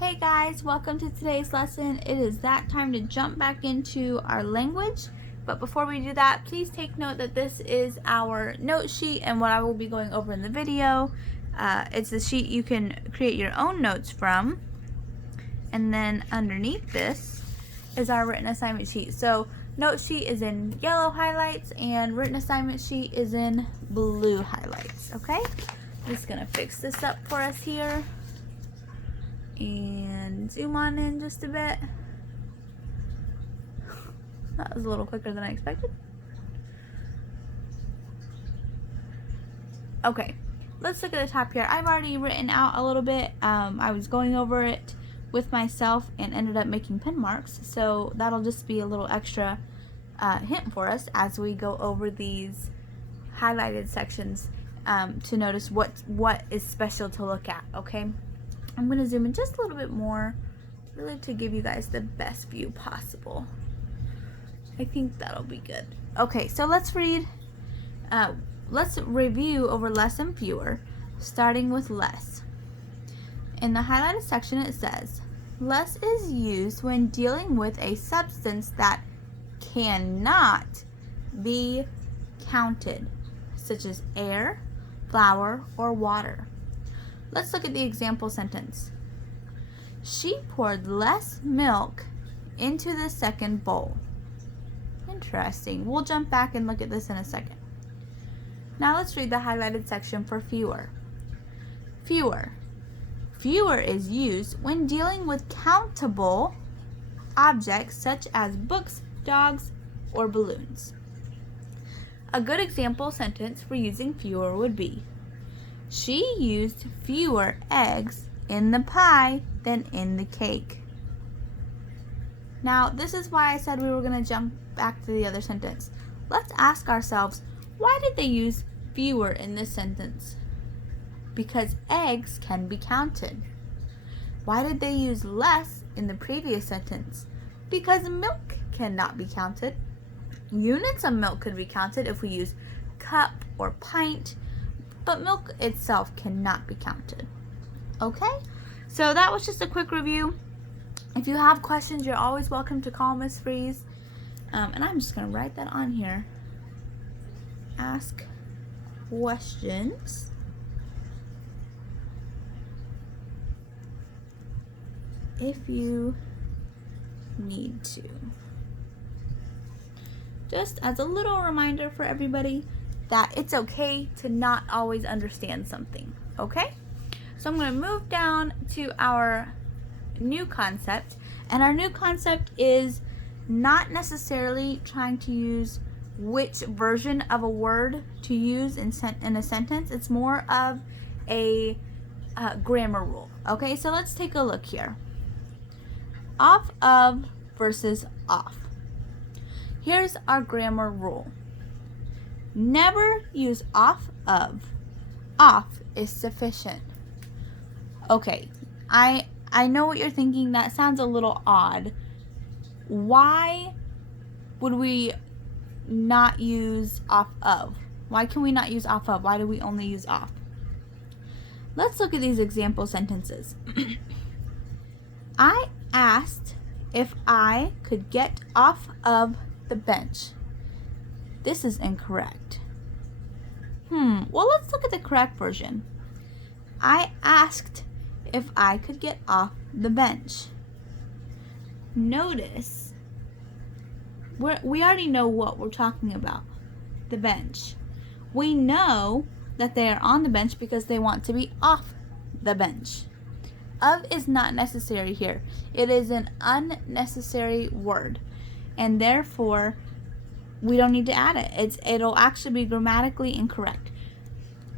Hey guys, welcome to today's lesson. It is that time to jump back into our language. But before we do that, please take note that this is our note sheet and what I will be going over in the video. It's the sheet you can create your own notes from. And then underneath this is our written assignment sheet. So note sheet is in yellow highlights and written assignment sheet is in blue highlights, okay? I'm just gonna fix this up for us here and zoom on in just a bit. That was a little quicker than I expected. Okay, let's look at the top here. I've already written out a little bit. I was going over it with myself and ended up making pen marks, so that'll just be a little extra hint for us as we go over these highlighted sections to notice what is special to look at, okay? I'm going to zoom in just a little bit more, really to give you guys the best view possible. I think that'll be good. Okay, so let's review over less and fewer, starting with less. In the highlighted section it says, less is used when dealing with a substance that cannot be counted, such as air, flour, or water. Let's look at the example sentence. She poured less milk into the second bowl. Interesting. We'll jump back and look at this in a second. Now let's read the highlighted section for fewer. Fewer. Fewer is used when dealing with countable objects such as books, dogs, or balloons. A good example sentence for using fewer would be, she used fewer eggs in the pie than in the cake. Now, this is why I said we were going to jump back to the other sentence. Let's ask ourselves, why did they use fewer in this sentence? Because eggs can be counted. Why did they use less in the previous sentence? Because milk cannot be counted. Units of milk could be counted if we use cup or pint, but milk itself cannot be counted. Okay? So that was just a quick review. If you have questions, you're always welcome to call Miss Freeze. And I'm just going to write that on here. Ask questions if you need to. Just as a little reminder for everybody that it's okay to not always understand something, okay? So I'm going to move down to our new concept, and our new concept is not necessarily trying to use which version of a word to use in a sentence. It's more of a grammar rule, okay? So let's take a look here. Off of versus off. Here's our grammar rule. Never use off of. Off is sufficient. Okay, I know what you're thinking. That sounds a little odd. Why would we not use off of? Why can we not use off of? Why do we only use off? Let's look at these example sentences. I asked if I could get off of the bench. This is incorrect. Well, let's look at the correct version. I asked if I could get off the bench. Notice, we already know what we're talking about, the bench. We know that they are on the bench because they want to be off the bench. Of is not necessary here. It is an unnecessary word, and therefore we don't need to add it. It'll actually be grammatically incorrect.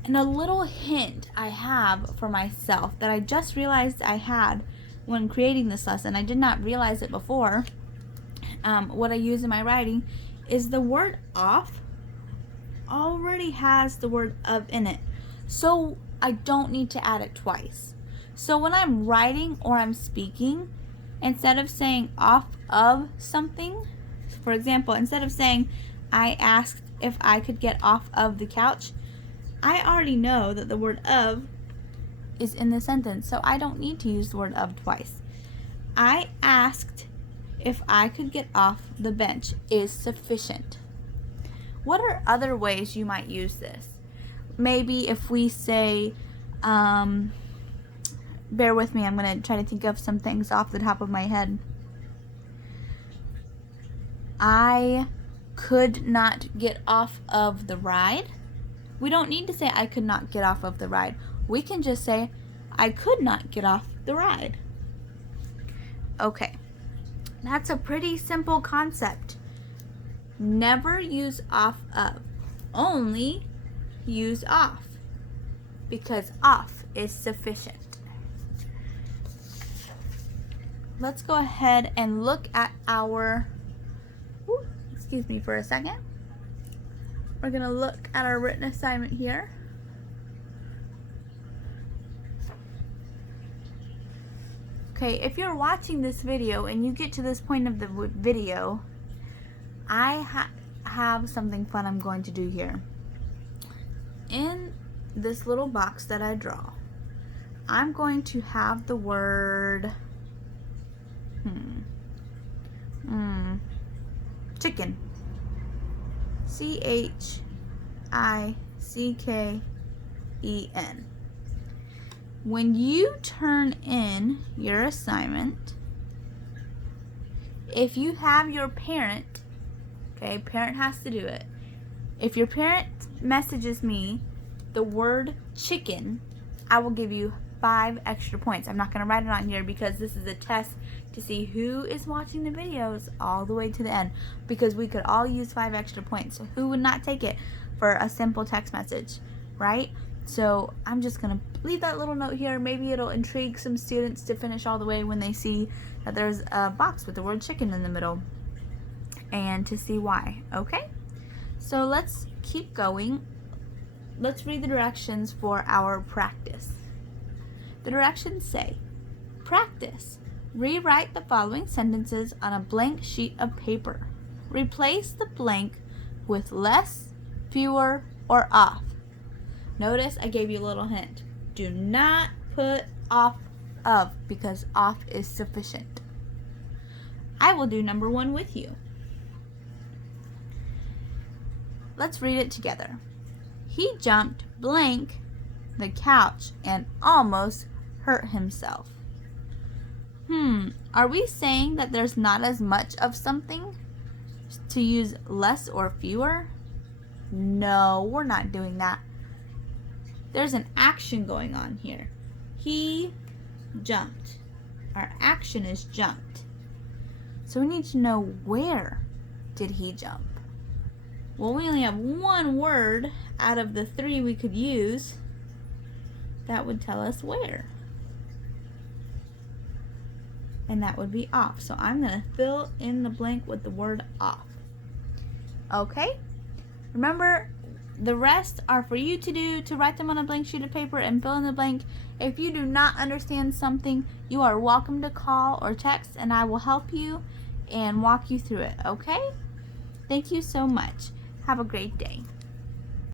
And a little hint I have for myself that I just realized I had when creating this lesson, I did not realize it before, what I use in my writing, is the word off already has the word of in it. So I don't need to add it twice. So when I'm writing or I'm speaking, instead of saying off of something, for example, instead of saying I asked if I could get off of the couch, I already know that the word of is in the sentence, so I don't need to use the word of twice. I asked if I could get off the bench is sufficient. What are other ways you might use this? Maybe if we say, bear with me, I'm going to try to think of some things off the top of my head. I could not get off of the ride. We don't need to say I could not get off of the ride. We can just say I could not get off the ride. Okay, that's a pretty simple concept. Never use off of, only use off, because off is sufficient. Let's go ahead and look at our, excuse me for a second. We're going to look at our written assignment here. Okay, if you're watching this video and you get to this point of the video, I have something fun I'm going to do here. In this little box that I draw, I'm going to have the word chicken. CHICKEN. When you turn in your assignment, if you have your parent, okay, parent has to do it. If your parent messages me the word chicken, I will give you 5 extra points. I'm not going to write it on here because this is a test to see who is watching the videos all the way to the end, because we could all use 5 extra points. So who would not take it for a simple text message, right? So I'm just going to leave that little note here. Maybe it'll intrigue some students to finish all the way when they see that there's a box with the word chicken in the middle, and to see why. Okay, so let's keep going. Let's read the directions for our practice. The directions say, practice. Rewrite the following sentences on a blank sheet of paper. Replace the blank with less, fewer, or off. Notice I gave you a little hint. Do not put off of, because off is sufficient. I will do number 1 with you. Let's read it together. He jumped blank the couch and almost hurt himself. Are we saying that there's not as much of something to use less or fewer? No, we're not doing that. There's an action going on here. He jumped. Our action is jumped. So we need to know, where did he jump? Well, we only have 1 word out of the 3 we could use that would tell us where. And that would be off. So I'm going to fill in the blank with the word off. Okay? Remember, the rest are for you to do, to write them on a blank sheet of paper and fill in the blank. If you do not understand something, you are welcome to call or text, and I will help you and walk you through it. Okay? Thank you so much. Have a great day.